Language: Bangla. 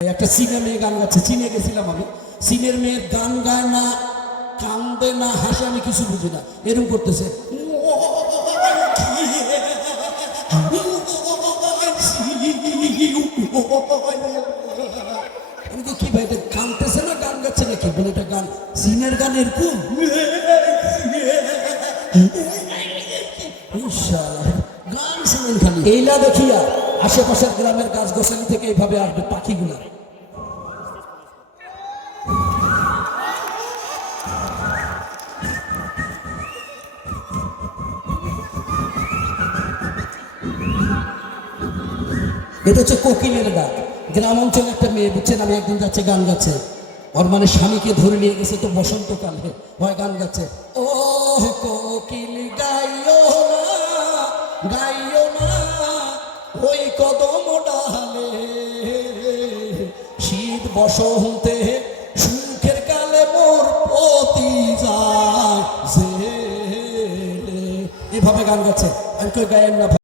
একটা চীনা মেয়ে গান গাচ্ছে, চীনে গেছিলাম আমি। চীনের মেয়ে গান গায় না, কান্দে না, হাসে, আমি কিছু বুঝি না, এরকম করতেছে। আমি তো কি ভাই, এটা কানতেছে না গান গাচ্ছে নাকি? বলে এটা গান, চীনের গান এরকম। গান শুনেন খালি এইলা দেখিয়া আশেপাশের গ্রামের গাছ গোছালি থেকে এইভাবে আসবে পাখিগুলা। এটা হচ্ছে কোকিলের গান। গ্রাম অঞ্চলে একটা মেয়ে, বুঝছেন, আমি একদিন যাচ্ছে গান গাচ্ছে, ওর মানে স্বামীকে ধরে নিয়ে গেছে তো বসন্তকালে, হয় গান গাচ্ছে, ও কোকিল গাইও না, গাইও না ওই কদম ডালে, শীত বসন্তে সুখের কালে মোর পতি যায়, এভাবে গান গাচ্ছে। আমি কই গায়েন না ভাই।